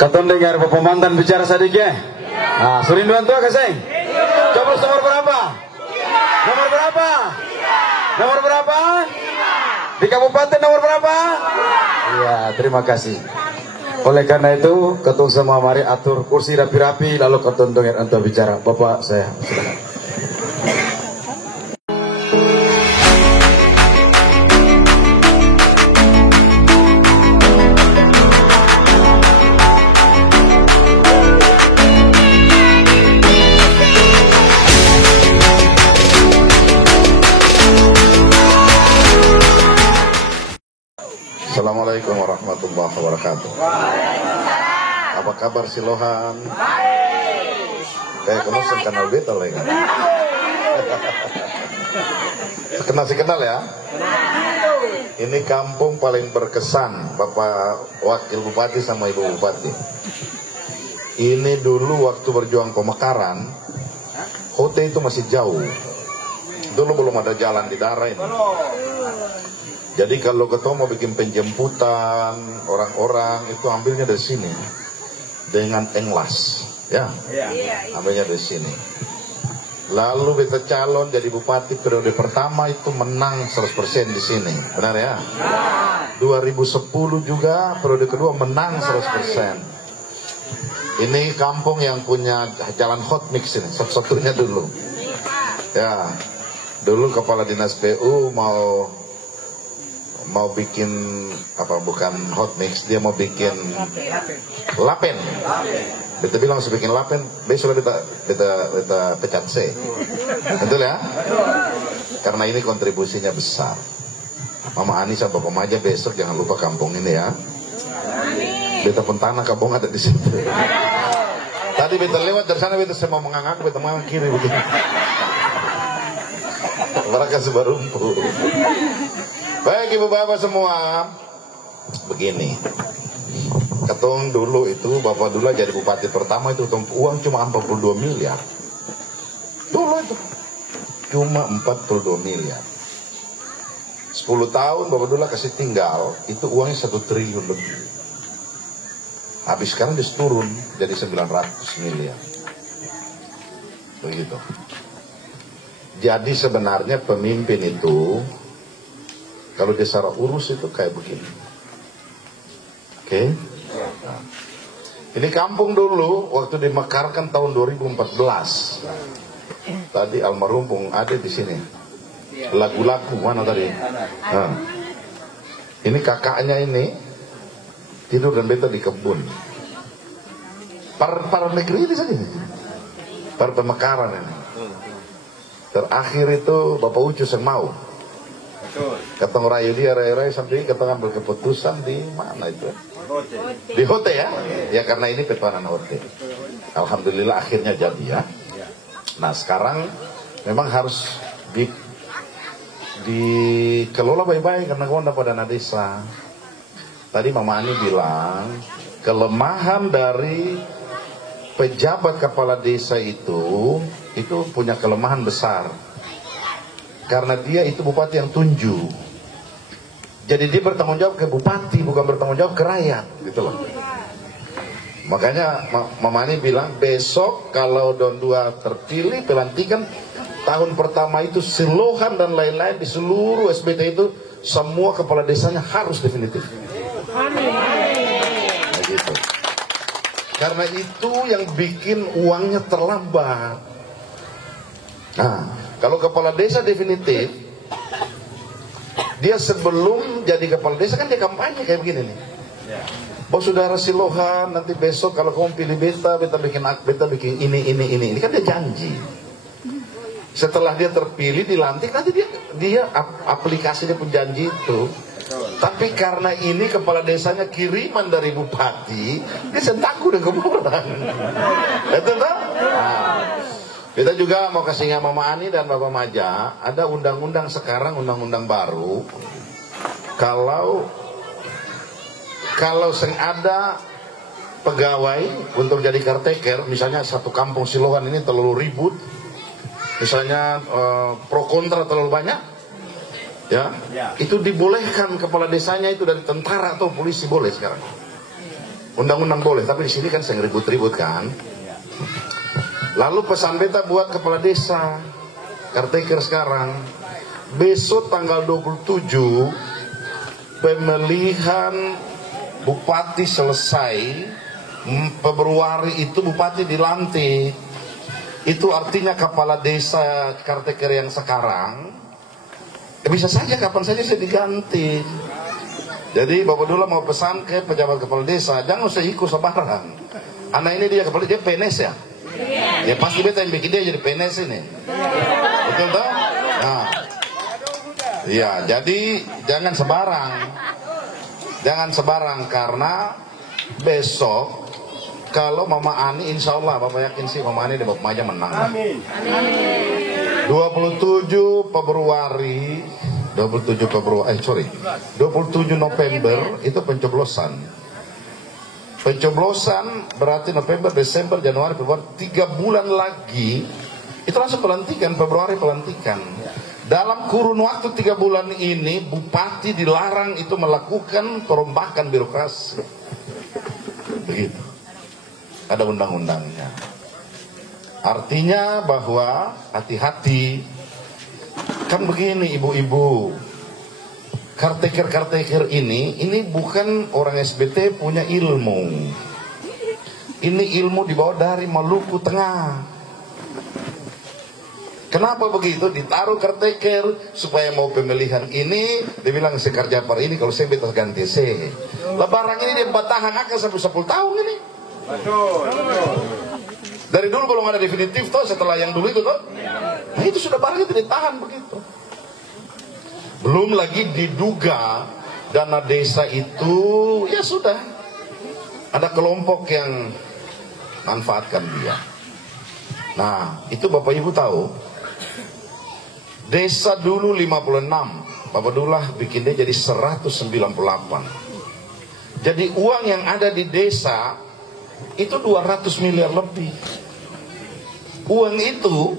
Katon dengar Bapak mantan bicara sedikit. Nah, serinduan tua kasih. Coblos nomor berapa? Nomor berapa? Nomor berapa? Di kabupaten nomor berapa? Iya, terima kasih. Oleh karena itu, ketua semua mari atur kursi rapi-rapi, lalu ketua dengar untuk bicara. Bapak saya silakan. Assalamualaikum warahmatullahi wabarakatuh. Apa kabar Silohan? Kayak kamu kenal beta lah ya. Kenal ya. Ini kampung paling berkesan, Bapak Wakil Bupati sama Ibu Bupati. Ini dulu waktu berjuang pemekaran, Hote itu masih jauh. Dulu belum ada jalan di daerah ini. Jadi kalau ketemu mau bikin penjemputan orang-orang itu ambilnya dari sini dengan englas, ya, ambilnya dari sini. Lalu beta calon jadi bupati periode pertama itu menang 100% di sini, benar ya? 2010 juga periode kedua menang 100%. Ini kampung yang punya jalan hot mix ini, satu-satunya dulu. Ya, dulu kepala dinas PU mau bikin apa, bukan hot mix, dia mau bikin lapen. Beta bilang harus bikin lapen, besok beta pecat C. Betul ya? Karena ini kontribusinya besar. Mama Ani sama Bapak Maja besok jangan lupa kampung ini ya. Beta pun tanah kampung ada di situ. Tadi beta lewat dari sana, beta saya mau mengangkat, beta mau kiri begini. Mereka sebarumpu. Baik ibu bapak semua, begini, ketong dulu itu, bapak dulu jadi bupati pertama itu uang cuma 42 miliar. Dulu itu, cuma 42 miliar. 10 tahun bapak dulu kasih tinggal, itu uangnya 1 triliun lebih. Habis sekarang dia turun jadi 900 miliar. Begitu. Jadi sebenarnya pemimpin itu, kalau dia secara urus itu kayak begini. Oke? Nah, ini kampung dulu waktu dimekarkan tahun 2014. Tadi almarhum Bung Ade di sini. Lagu-lagu mana tadi? Nah, ini kakaknya ini tidur dan beta di kebun. Para negeri ini saja. Para pemekaran ini. Terakhir itu Bapak Ucus yang mau. Ketemu rayu dia, rayu sampai ketemu ambil keputusan di mana itu? Di Hote ya? Ya karena ini petuanan Hote. Alhamdulillah akhirnya jadi ya. Nah sekarang memang harus dikelola baik-baik karena kau dapat dana desa. Tadi Mama Ani bilang kelemahan dari pejabat kepala desa itu punya kelemahan besar. Karena dia itu bupati yang tunju. Jadi dia bertanggung jawab ke bupati, bukan bertanggung jawab ke rakyat, gitu loh. Makanya Mama Ani bilang besok kalau Don 2 terpilih pelantikan, tahun pertama itu Silohan dan lain-lain di seluruh SBT itu semua kepala desanya harus definitif. Amin. Begitu. Karena itu yang bikin uangnya terlambat. Nah, kalau kepala desa definitif, dia sebelum jadi kepala desa kan dia kampanye kayak begini nih. Bos saudara Silohan, nanti besok kalau kamu pilih beta bikin ini kan dia janji. Setelah dia terpilih dilantik nanti dia aplikasinya pun janji itu. Tapi karena ini kepala desanya kiriman dari bupati, dia sentakku dengan orang. Betul tak? Kita juga mau kasih ingat Mama Ani dan Bapak Maja, ada undang-undang sekarang, undang-undang baru. Kalau ada pegawai untuk jadi caretaker, misalnya satu kampung Silohan ini terlalu ribut, misalnya pro kontra terlalu banyak, ya, itu dibolehkan kepala desanya itu dari tentara atau polisi boleh sekarang. undang-undang boleh, tapi di sini kan sering ribut-ribut kan. Lalu pesan beta buat kepala desa, caretaker sekarang, besok tanggal 27 pemilihan bupati selesai. Februari itu bupati dilantik. Itu artinya kepala desa caretaker yang sekarang bisa saja kapan saja saya diganti. Jadi Bapak Dula mau pesan ke pejabat kepala desa, jangan usah ikut sembarang. Anak ini dia kepala, dia PNS ya? Ya pasti beta yang bikin dia jadi PNS ini. Betul toh? Nah. Ya, jadi jangan sembarang. Jangan sembarang karena besok kalau Mama Ani, insya Allah Bapak yakin sih Mama Ani dan Bapak Maja menang. Amin. 27 November itu pencoblosan. Pencoblosan berarti November, Desember, Januari, Februari, 3 bulan lagi itu langsung pelantikan, Februari pelantikan. Dalam kurun waktu 3 bulan ini bupati dilarang itu melakukan perombakan birokrasi. Begitu. Ada undang-undangnya. Artinya bahwa hati-hati. Kan begini ibu-ibu, caretaker ini bukan orang SBT punya ilmu. Ini ilmu dibawa dari Maluku Tengah. Kenapa begitu? Ditaruh caretaker supaya mau pemilihan ini, dia bilang sekerja per ini kalau saya betul ganti saya. Lebaran ini dia tahan akan sampai 10 tahun ini. Dari dulu belum ada definitif toh, setelah yang dulu itu toh. Nah itu sudah barangnya tidak tahan begitu. Belum lagi diduga dana desa itu ya sudah ada kelompok yang manfaatkan dia. Nah itu Bapak Ibu tahu, desa dulu 56, Bapak Dullah bikin dia jadi 198. Jadi uang yang ada di desa itu 200 miliar lebih. Uang itu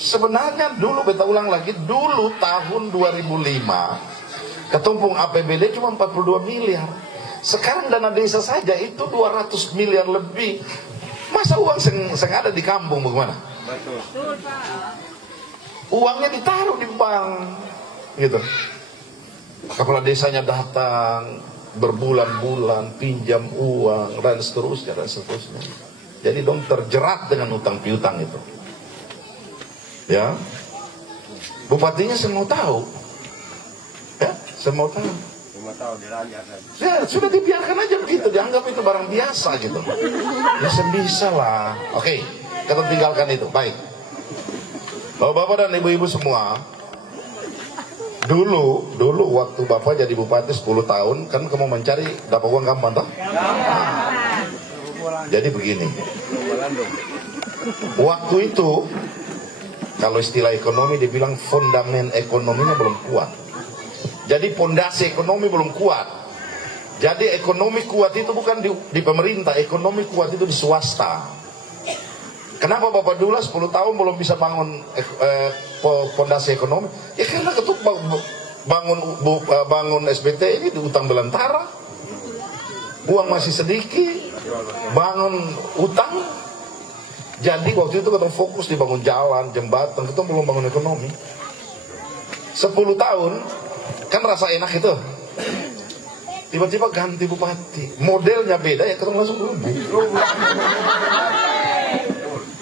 sebenarnya dulu, beta ulang lagi, dulu tahun 2005 ketumpung APBD cuma 42 miliar. Sekarang dana desa saja itu 200 miliar lebih. Masa uang seng ada di kampung bagaimana? Betul. Uangnya ditaruh di bank gitu. Kepala desanya datang berbulan-bulan pinjam uang dan seterusnya. Jadi dong terjerat dengan utang piutang itu. Ya, bupatinya semua tahu. Ya, semua tahu. Ya, sudah dibiarkan aja begitu, dianggap itu barang biasa gitu. Ya sebisa lah. Oke, kita tinggalkan itu. Baik. Bapak-bapak dan ibu-ibu semua, dulu waktu Bapak jadi bupati 10 tahun, kan kamu mencari dapat uang gampang toh? Jadi begini. Waktu itu kalau istilah ekonomi dibilang fondamen ekonominya belum kuat. Jadi pondasi ekonomi belum kuat. Jadi ekonomi kuat itu bukan di pemerintah, ekonomi kuat itu di swasta. Kenapa Bapak Dullah 10 tahun belum bisa bangun pondasi ekonomi? Ya karena ketuk bangun SBT ini di utang belantara. Uang masih sedikit, bangun utang. Jadi waktu itu kita fokus di bangun jalan, jembatan, kita belum bangun ekonomi. 10 tahun, kan rasa enak itu. Tiba-tiba ganti bupati, modelnya beda ya, kita langsung rugi.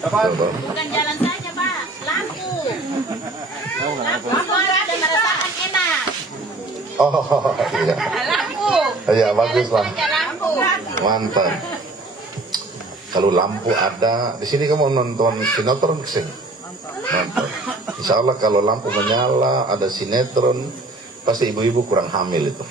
Bukan jalan saja Pak, lampu. Lampu ada merasakan enak. Oh iya. Lampu. Iya bagus lah. Lampu. Mantap. Kalau lampu ada, di sini kamu nonton sinetron kesini. Mantap. Insya Allah kalau lampu menyala, ada sinetron, pasti ibu-ibu kurang hamil itu.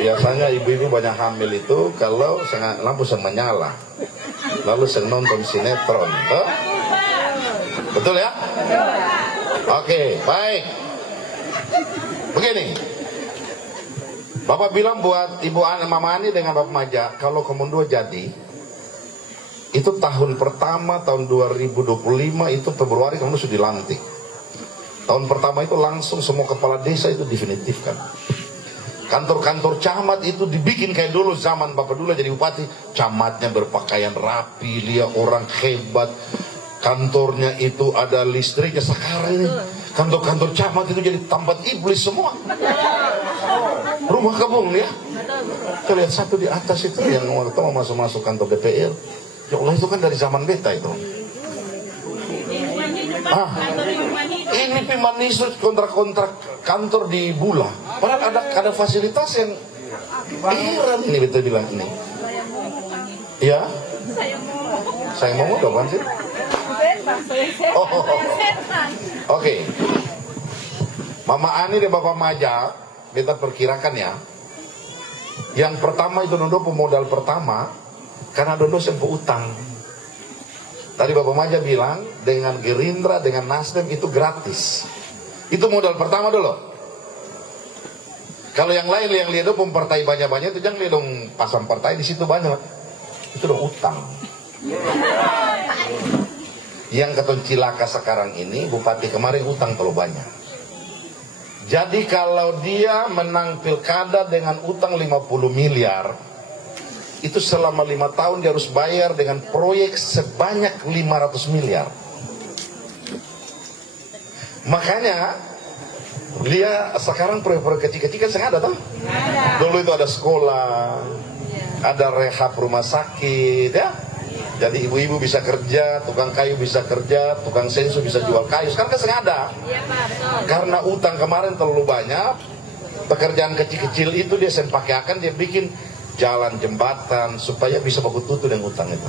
Biasanya ibu-ibu banyak hamil itu kalau lampu sedang menyala, lalu sedang nonton sinetron. Oh? Betul ya? Oke, baik. Begini, Bapak bilang buat Ibu Mama Ani dengan Bapak Maja, kalau kamu dua jadi, itu tahun pertama tahun 2025 itu Februari kamu sudah dilantik. Tahun pertama itu langsung semua kepala desa itu definitifkan. Kantor-kantor camat itu dibikin kayak dulu zaman Bapak Dula jadi bupati. Camatnya berpakaian rapi, dia orang hebat. Kantornya itu ada listriknya. Sekarang ini kantor-kantor camat itu jadi tempat iblis semua. Rumah kebun ya. Kita lihat satu di atas itu yang waktu mau masuk kantor DPR. Ya Allah, itu kan dari zaman beta itu. Ini pemanisut kontrak-kontrak kantor di Bula. Padahal ada fasilitas yang heran ini beta bilang ini. Ya? Saya mau apa sih? Oke. Mama Ani dan Bapak Maja, beta perkirakan ya. Yang pertama itu Dondo pemodal pertama, karena Dondo sempat utang. Tadi Bapak Maja bilang dengan Gerindra, dengan Nasdem itu gratis. Itu modal pertama dulu. Kalau yang lain yang lihat dong partai banyak-banyak itu jangan lihat dong pasang partai di situ banyak. Itu dong utang. Yang keton cilaka sekarang ini bupati kemarin utang terlalu banyak. Jadi kalau dia menang pilkada dengan utang 50 miliar, itu selama 5 tahun dia harus bayar dengan proyek sebanyak 500 miliar. Makanya dia sekarang proyek-proyek kecil-kecil kan sengaja ada toh? Dulu itu ada sekolah, ada rehab rumah sakit ya. Jadi ibu-ibu bisa kerja, tukang kayu bisa kerja, tukang sensu bisa jual kayu. Sekarang kan sengaja. Karena utang kemarin terlalu banyak, pekerjaan kecil-kecil itu dia sempakyakan, dia bikin jalan jembatan supaya bisa baku tutup dengan utang itu.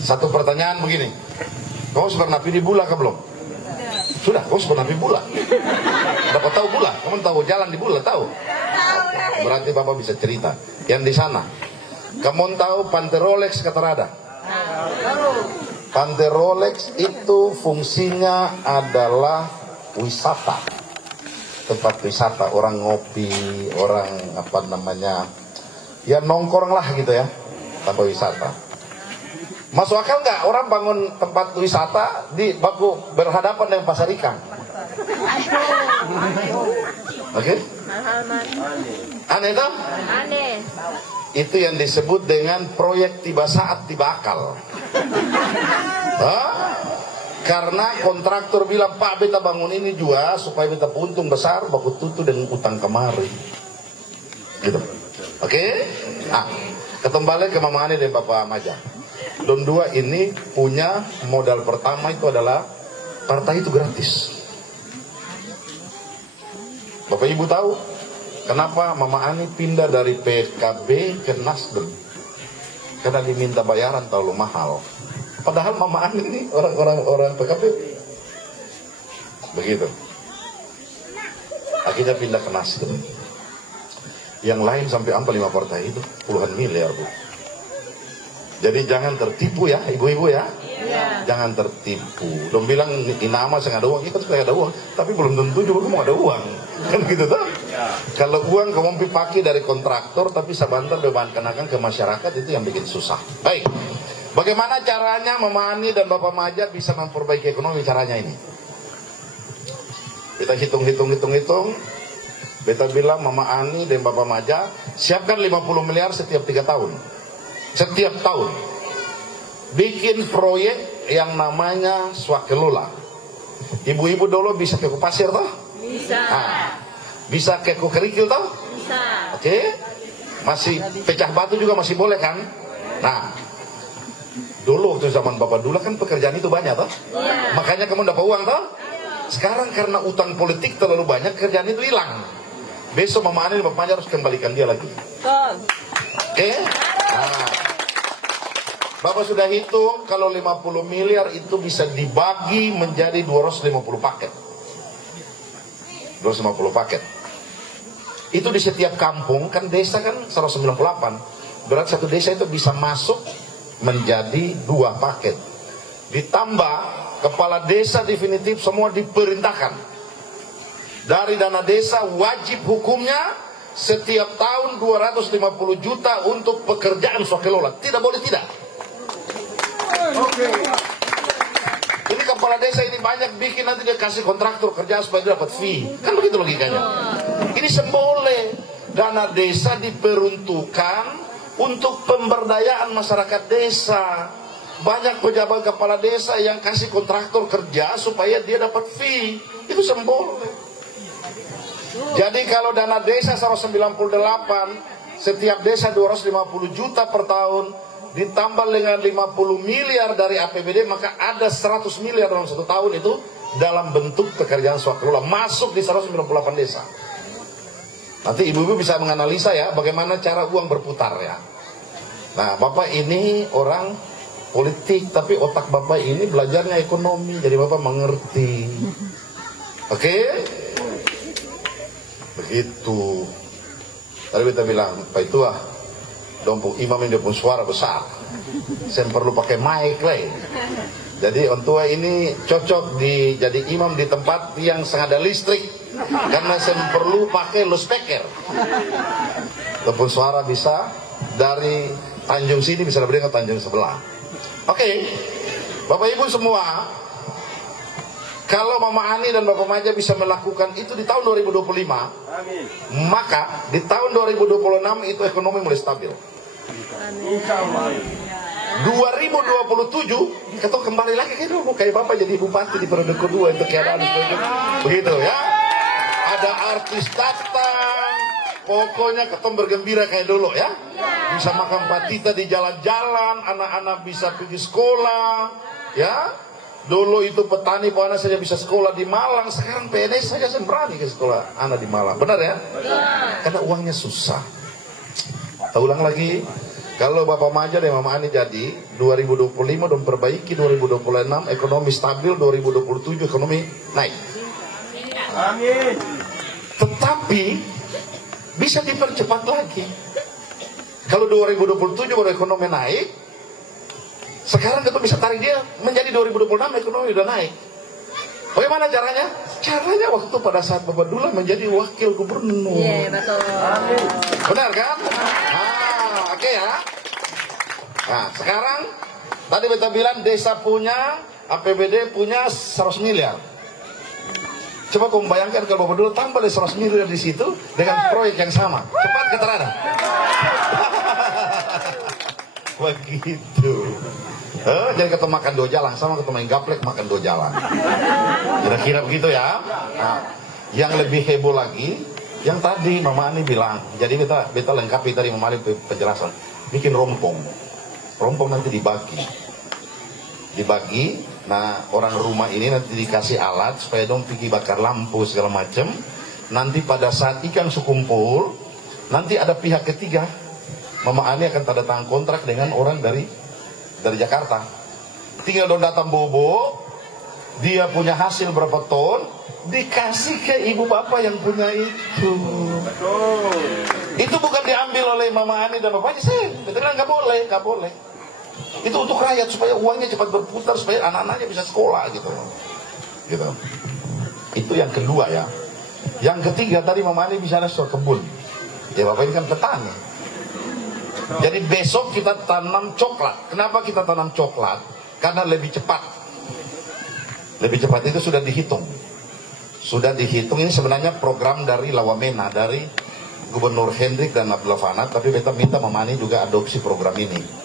Satu pertanyaan begini, kamu pernah pergi di Bula kah belum? Sudah, kamu pernah pergi Bula? Dapat tahu Bula? Kamu tahu jalan di Bula, tahu? Berarti Bapak bisa cerita. Yang di sana, kamu tahu Pantai Rolex Katarada? Pantai Rolex itu fungsinya adalah wisata. Tempat wisata, orang ngopi, orang apa namanya, ya nongkrong lah gitu ya, tempat wisata. Masuk akal nggak orang bangun tempat wisata di baku berhadapan dengan pasar ikan? Oke? Aneh toh? Aneh. Itu yang disebut dengan proyek tiba saat tiba akal. Hah? Karena kontraktor bilang, Pak beta bangun ini juga supaya beta untung besar, baku tutup dengan utang kemarin. Gitu. Oke? Nah, kembali ke Mama Ani dan Bapak Maja. Don dua ini punya modal pertama itu adalah partai itu gratis. Bapak Ibu tahu kenapa Mama Ani pindah dari PKB ke Nasdem? Karena diminta bayaran terlalu mahal. Padahal Mama Ani ini orang PKB. Begitu. Akhirnya pindah ke Nasdem. Yang lain sampai ambil 5 partai itu puluhan miliar, Bu. Jadi jangan tertipu ya, ibu-ibu ya. Iya. Jangan tertipu. Dong bilang ini nama saya ada uang, kita sudah ada uang, tapi belum tentu juga kamu ada uang. Kan gitu tuh. Ya. Kalau uang kamu pakai dari kontraktor, tapi sebentar beban kenakan ke masyarakat, itu yang bikin susah. Baik. Bagaimana caranya Mama Ani dan Bapak Maja bisa memperbaiki ekonomi caranya ini? Kita hitung. Beta bilang Mama Ani dan Bapak Maja siapkan 50 miliar setiap 3 tahun. Setiap tahun bikin proyek yang namanya swakelola. Ibu-ibu dulu bisa ke pasir toh? Bisa. Bisa ke kerikil toh? Bisa. Oke. Masih pecah batu juga masih boleh kan? Nah, dulu waktu zaman Bapak Dula kan pekerjaan itu banyak toh? Iya. Makanya kamu dapat uang toh? Sekarang karena utang politik terlalu banyak, kerjaan itu hilang. Besok Mama Ani dan Bapak Maja harus kembalikan dia lagi. Oke? Nah, Bapak sudah hitung kalau 50 miliar itu bisa dibagi menjadi 250 paket. 250 paket. Itu di setiap kampung, kan desa kan 198. Berarti satu desa itu bisa masuk menjadi 2 paket. Ditambah kepala desa definitif semua diperintahkan. Dari dana desa wajib hukumnya setiap tahun 250 juta untuk pekerjaan swakelola. Tidak boleh tidak. Oke. Ini kepala desa ini banyak bikin, nanti dia kasih kontraktor kerja supaya dia dapat fee. Kan begitu logikanya. Ini semboleh. Dana desa diperuntukkan untuk pemberdayaan masyarakat desa. Banyak pejabat kepala desa yang kasih kontraktor kerja supaya dia dapat fee. Itu semboleh. Jadi kalau dana desa 198, setiap desa 250 juta per tahun, ditambah dengan 50 miliar dari APBD, maka ada 100 miliar dalam satu tahun itu dalam bentuk pekerjaan swakelola masuk di 198 desa. Nanti ibu-ibu bisa menganalisa ya bagaimana cara uang berputar ya. Nah, Bapak ini orang politik, tapi otak Bapak ini belajarnya ekonomi, jadi Bapak mengerti. Oke? Begitu. Tadi kita bilang, Pak itu dompung imam ini pun suara besar. Saya perlu pakai mic lah. Jadi orang tua ini cocok jadi imam di tempat yang sangat ada listrik, karena saya perlu pakai loudspeaker. Dompung suara bisa dari Tanjung sini bisa berdiri ke Tanjung sebelah. Oke, Bapak Ibu semua, kalau Mama Ani dan Bapak Maja bisa melakukan itu di tahun 2025, maka di tahun 2026 itu ekonomi mulai stabil. 2027 kita kembali lagi kayak Bapak jadi bupati di periode kedua, itu keadaan begitu ya. Ada artis datang, pokoknya ketemu bergembira kayak dulu ya. Bisa makan patita di jalan-jalan, anak-anak bisa pergi sekolah ya. Dulu itu petani anak saja bisa sekolah di Malang, sekarang PNS saja berani ke sekolah anak di Malang. Benar ya? Karena uangnya susah. Kita ulang lagi, kalau Bapak Maja dan Mama Ani jadi 2025 dan perbaiki 2026 ekonomi stabil, 2027 ekonomi naik. Amin. Tetapi bisa dipercepat lagi. Kalau 2027 baru ekonomi naik, sekarang kita bisa tarik dia menjadi 2026 ekonomi udah naik. Bagaimana caranya? Caranya waktu pada saat Bapak Dula menjadi wakil gubernur. Iya, betul. Amin. Benar kan? Oke ya. Nah, sekarang tadi kita bilang desa punya APBD punya 100 miliar. Coba kamu bayangkan kalau Bapak Dula tambah 100 miliar di situ dengan proyek yang sama. Cepat keterada. Begitu. Jadi ketemu makan dua jalan, sama ketemu main gaplek makan dua jalan. Kira-kira begitu ya. Nah, yang lebih heboh lagi, yang tadi Mama Ani bilang, jadi kita lengkapi tadi Mama Ani penjelasan. Bikin rompong. Rompong nanti dibagi. Nah orang rumah ini nanti dikasih alat supaya dong pergi bakar lampu segala macam. Nanti pada saat ikan sekumpul, nanti ada pihak ketiga. Mama Ani akan tanda tangan kontrak dengan orang dari Jakarta. Tinggal dong datang bobo, dia punya hasil berapa ton, dikasih ke ibu bapak yang punya itu. Betul. Itu bukan diambil oleh Mama Ani dan bapaknya. Betul kan? Nggak boleh. Itu untuk rakyat supaya uangnya cepat berputar supaya anak-anaknya bisa sekolah gitu. Itu yang kedua ya. Yang ketiga tadi Mama Ani bisa ada soal kebun. Ya bapak ini kan petani. Jadi besok kita tanam coklat. Kenapa kita tanam coklat? Karena lebih cepat. Lebih cepat itu sudah dihitung. Ini sebenarnya program dari Lawamena, dari Gubernur Hendrik dan Abdullah Fanat. Tapi kita minta Mama Ani juga adopsi program ini.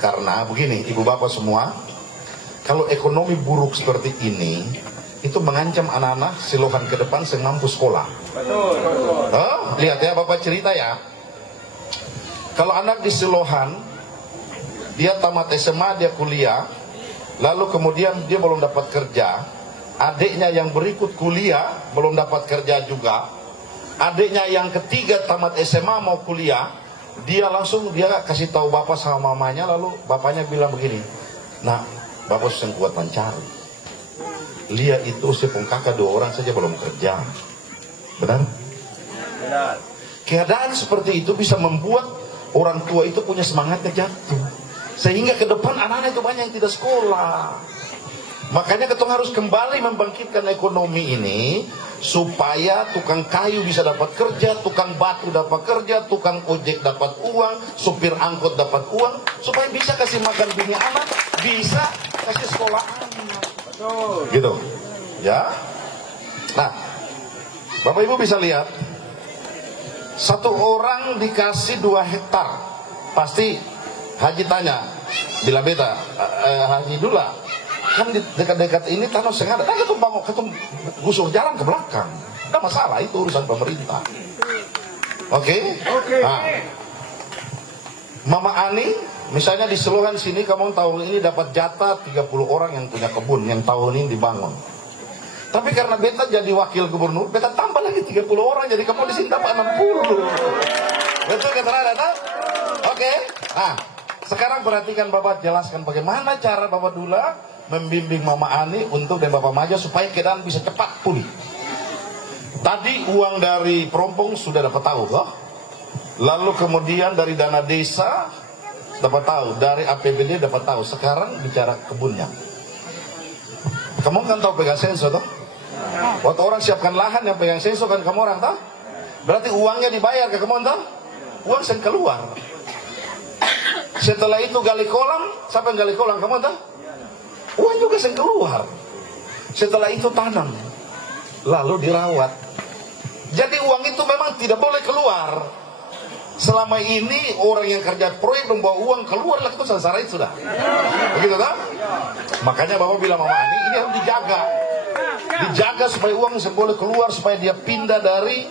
Karena begini, ibu bapak semua, kalau ekonomi buruk seperti ini, itu mengancam anak-anak Silohan ke depan yang mampu sekolah. Betul. Lihat ya, bapak cerita ya. Kalau anak di Silohan, dia tamat SMA, dia kuliah, lalu kemudian dia belum dapat kerja, adiknya yang berikut kuliah, belum dapat kerja juga, adiknya yang ketiga tamat SMA mau kuliah, dia kasih tahu bapak sama mamanya, lalu bapaknya bilang begini, nah, bapak susah kuat mencari. Lihat itu sepung kakak 2 orang saja belum kerja. Benar? Keadaan seperti itu bisa membuat orang tua itu punya semangatnya jatuh. Sehingga ke depan anak-anak itu banyak yang tidak sekolah. Makanya kita harus kembali membangkitkan ekonomi ini supaya tukang kayu bisa dapat kerja, tukang batu dapat kerja, tukang ojek dapat uang, supir angkot dapat uang, supaya bisa kasih makan bini anak, bisa kasih sekolah anak. Gitu. Ya. Nah, Bapak Ibu bisa lihat Satu orang dikasih 2 hektar. Pasti Haji tanya, bila beta Haji Dula, kan di dekat-dekat ini tanah sengaja, nah kita bangun, kita gusur jalan ke belakang. Tidak masalah, itu urusan pemerintah. Oke? Nah, Mama Ani, misalnya di Selohan sini, kamu tahun ini dapat jatah 30 orang yang punya kebun, yang tahun ini dibangun. Tapi karena beta jadi wakil gubernur, beta tambah lagi 30 orang, jadi kamu di sini dapat 60. Betul kata Rada? Oke? Nah, sekarang perhatikan Bapak jelaskan bagaimana cara Bapak Dula membimbing Mama Ani untuk dan Bapak Maja supaya keadaan bisa cepat pulih. Tadi uang dari Perompong sudah dapat tahu, loh. Lalu kemudian dari dana desa dapat tahu, dari APBD dapat tahu. Sekarang bicara kebunnya. Kamu kan tahu pegang senso toh? Waktu orang siapkan lahan yang pegang senso kan kamu orang tahu? Berarti uangnya dibayar ke kamu toh? Uang yang keluar. Setelah itu gali kolam, siapa yang gali kolam kamu tahu? Uang juga yang keluar. Setelah itu tanam, lalu dirawat. Jadi uang itu memang tidak boleh keluar. Selama ini orang yang kerja proyek membawa uang keluar lah, itu sengsara itu sudah. Begitu tak? Makanya Bapak bilang Mama Ani, ini harus dijaga. Dijaga supaya uang bisa boleh keluar, supaya dia pindah dari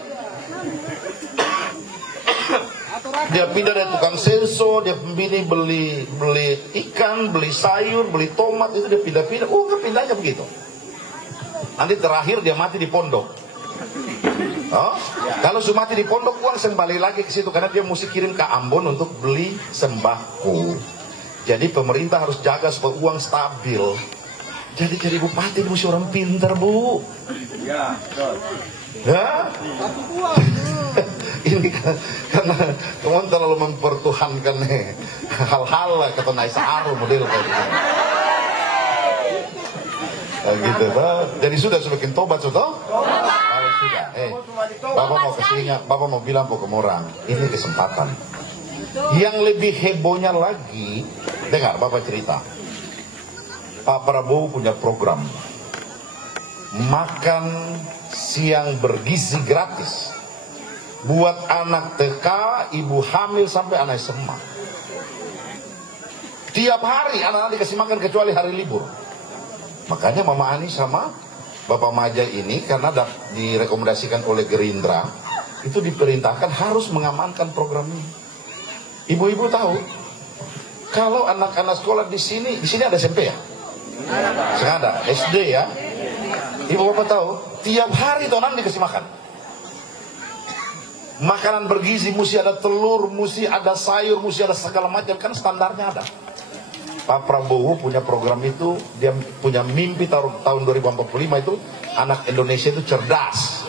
tukang senso, dia beli ikan, beli sayur, beli tomat, itu dia pindah-pindah. Pindahnya begitu. Nanti terakhir dia mati di pondok. Oh, kalau sudah mati di pondok, uang kembali lagi ke situ karena dia mesti kirim ke Ambon untuk beli sembako. Jadi pemerintah harus jaga supaya uang stabil. Jadi bupati mesti orang pintar, Bu. Ya, betul. Ya? Ini karena kamu terlalu mempertuhankan hal-hal kata Naisa Aru model kayak gitu. Gitu, jadi sudah semakin tobat sudah. Sudah. Bapak mau kesini, Bapak mau bilang ke orang, ini kesempatan. Yang lebih hebohnya lagi, dengar Bapak cerita. Pak Prabowo punya program makan siang bergizi gratis buat anak TK, ibu hamil sampai anak SMA. Tiap hari anak-anak dikasih makan kecuali hari libur. Makanya Mama Ani sama Bapak Maja ini karena direkomendasikan oleh Gerindra, itu diperintahkan harus mengamankan program ini. Ibu-ibu tahu, kalau anak-anak sekolah di sini ada SMP ya? Sekarang ada SD ya. Ibu bapak tahu, tiap hari tonan dikasih makan. Makanan bergizi, mesti ada telur, mesti ada sayur, mesti ada segala macam, kan standarnya ada. Pak Prabowo punya program itu, dia punya mimpi tahun 2045 itu anak Indonesia itu cerdas.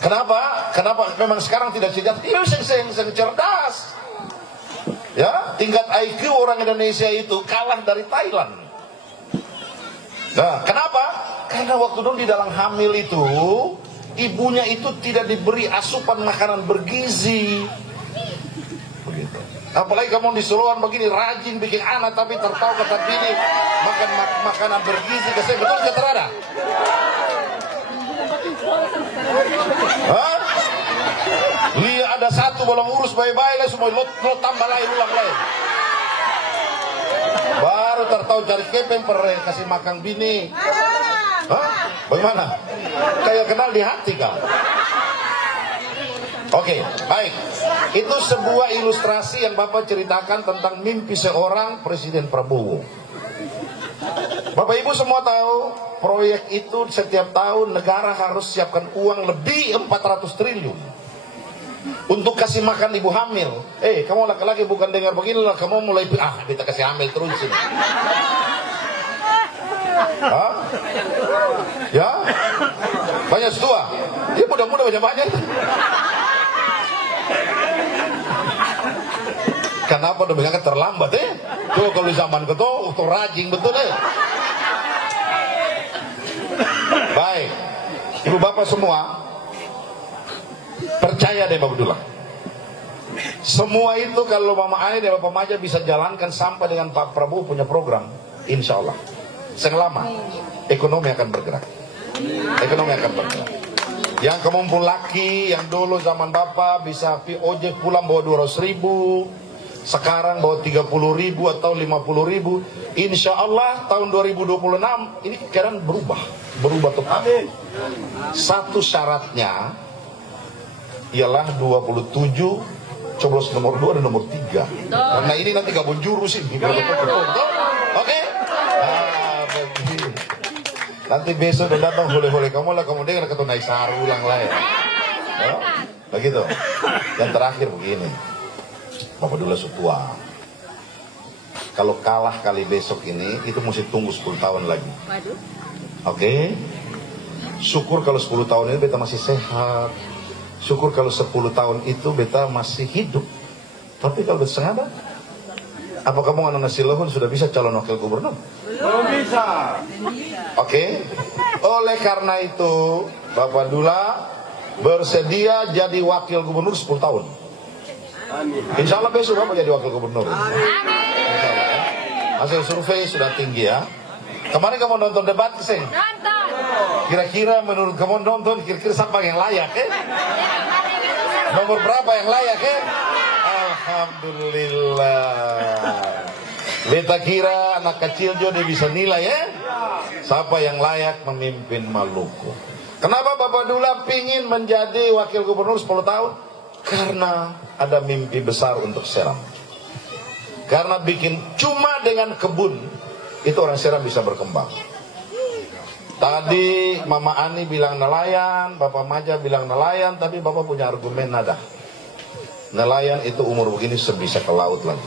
Kenapa? Kenapa memang sekarang tidak cerdas? Iya, yang cerdas. Ya, tingkat IQ orang Indonesia itu kalah dari Thailand. Nah, kenapa? Karena waktu dulu di dalam hamil itu, ibunya itu tidak diberi asupan makanan bergizi. Begitu. Apalagi kamu di Seloan begini rajin bikin anak tapi tertawa kata bini makan makanan bergizi, kasih betul kata Rada? Hah? Lihat ada satu belum urus baik-baik lah semua lo tambah lain ulang lain. Baru tertahu cari kepeng kasih makan bini. Hah? Bagaimana? Kayak kenal di hati kau. Oke, baik. Itu sebuah ilustrasi yang Bapak ceritakan tentang mimpi seorang Presiden Prabowo. Bapak Ibu semua tahu, proyek itu setiap tahun negara harus siapkan uang lebih 400 triliun untuk kasih makan ibu hamil. Kamu laki-laki bukan dengar begini lah, kamu mulai kita kasih hamil terus sini. Hah? Ya? Banyak setua. Dia mudah-mudah banyak-banyak. Kenapa udah banyak terlambat Coba kalau di zaman itu waktu rajin betul Baik, ibu bapak semua percaya deh Bapak Dula. Semua itu kalau Mama Ani dan Bapak Maja bisa jalankan sampai dengan Pak Prabowo punya program, insya Allah selama ekonomi akan bergerak. Ekonomi akan bergerak. Yang kemumpul laki, yang dulu zaman Bapak bisa ojek pulang bawa 200.000, sekarang bawa 30.000 atau 50.000. Insya Allah tahun 2026 ini keadaan berubah tepat. Satu syaratnya ialah 27 coblos nomor 2 dan nomor 3. Karena ini nanti gabung jurus ini. Oke? Nanti besok udah datang boleh kamu lah, kemudian ketemu naik saru ulang lah ya. Begitu. Dan terakhir begini, Bapak Dula Sutua, kalau kalah kali besok ini, itu mesti tunggu 10 tahun lagi. Oke? Syukur kalau 10 tahun ini beta masih sehat. Syukur kalau 10 tahun itu beta masih hidup. Tapi kalau sengaja, apa kamu anak Silohun sudah bisa calon wakil gubernur? Belum bisa. Oke. Oleh karena itu, Bapak Dula bersedia jadi wakil gubernur 10 tahun. Insya Allah besok Bapak jadi wakil gubernur. Insya Allah, ya. Hasil survei sudah tinggi ya. Kemarin kamu nonton debat kesini? Nonton. Kira-kira menurut kamu nonton, kira-kira siapa yang layak Nomor berapa yang layak Alhamdulillah. Beta kira anak kecil juga bisa nilai siapa yang layak memimpin Maluku. Kenapa Bapak Dula pingin menjadi wakil gubernur 10 tahun? Karena ada mimpi besar untuk Seram. Karena bikin cuma dengan kebun itu orang Seram bisa berkembang. Tadi Mama Ani bilang nelayan, Bapak Maja bilang nelayan, tapi Bapak punya argumen nada. Nelayan itu umur begini sebisa ke laut lagi.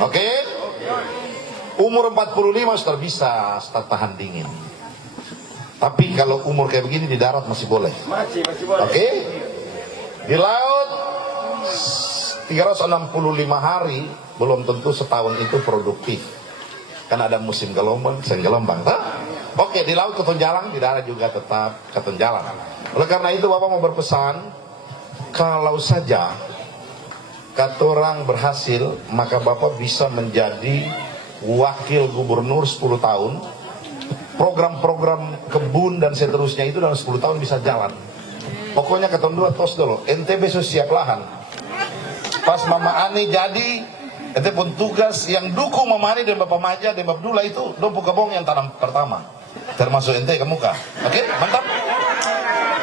Oke? Umur 45 sudah bisa start tahan dingin. Tapi kalau umur kayak begini di darat masih boleh. Oke? Di laut 365 hari belum tentu setahun itu produktif. Kan ada musim gelombang, gelombang. Oke, di laut ketonjalan, di darat juga tetap ketonjalan. Oleh karena itu Bapak mau berpesan, kalau saja kata orang berhasil, maka Bapak bisa menjadi wakil gubernur 10 tahun. Program-program kebun dan seterusnya itu dalam 10 tahun bisa jalan. Pokoknya kata dua tos dulu, ente besok siap lahan. Pas Mama Ani jadi, ente pun tugas yang dukung Mama Ani dan Bapak Maja dan Bapak Dula itu dompu kebong yang tanam pertama. Termasuk ente ke muka. Oke, mantap.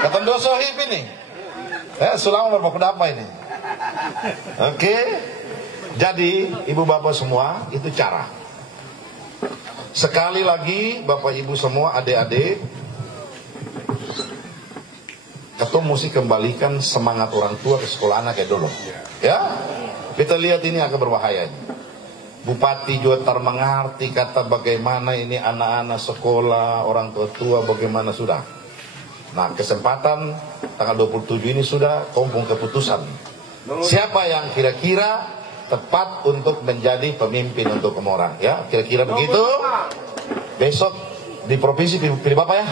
Kata dua sohib ini. Selama berapa apa ini? Oke. Jadi ibu bapak semua itu cara. Sekali lagi Bapak Ibu semua, adik-adik, kita mesti kembalikan semangat orang tua ke sekolah anak kayak dulu. Ya, kita lihat ini akan berbahaya. Bupati juga mengerti kata bagaimana ini anak-anak sekolah, orang tua bagaimana sudah. Nah, kesempatan tanggal 27 ini sudah kompong keputusan. Siapa yang kira-kira tepat untuk menjadi pemimpin untuk Kemorang, ya, kira-kira begitu. Besok di provinsi pilih Bapak ya,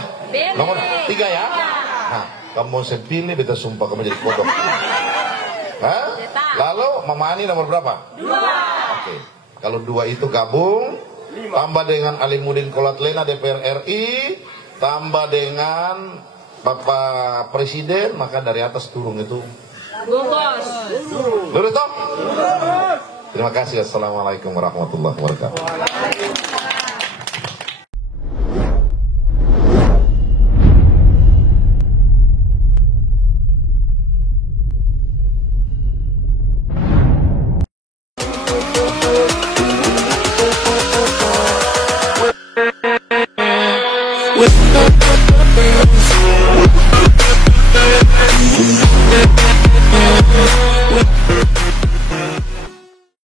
nomor 3 ya. Nah, kamu saya pilih, beta sumpah kamu jadi kodok. Lalu Mama Ani nomor berapa? 2. Oke, kalau 2 itu gabung, tambah dengan Alimuddin Kolatlena DPR RI, tambah dengan Bapak Presiden, maka dari atas turun itu lurus toh. Terima kasih. Assalamualaikum warahmatullahi wabarakatuh.